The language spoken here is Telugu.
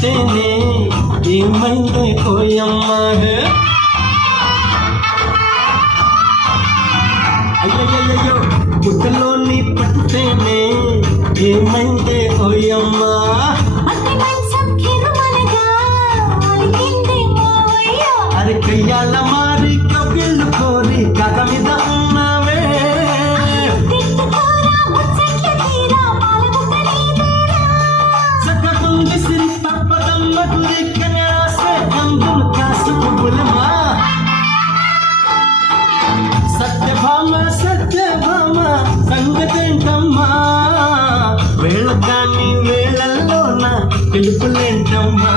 పట్టేనే ఏమైందే కోయమ్మ అయ్యయ్యో పుట్టలోని పట్టేనే ఏమైందే కోయమ్మ అరే కయ్యాల మారి కవిళ్ళు కోరి కథ మీద ఉన్నావే సగముంది సిరి తప్పదమ్మ గురి కన్యాసే అందును కాసు పువ్వులమా సత్యభామ సంగతేంటమ్మా వేళ కాని వేళల్లో నా పిలుపులేంటమ్మా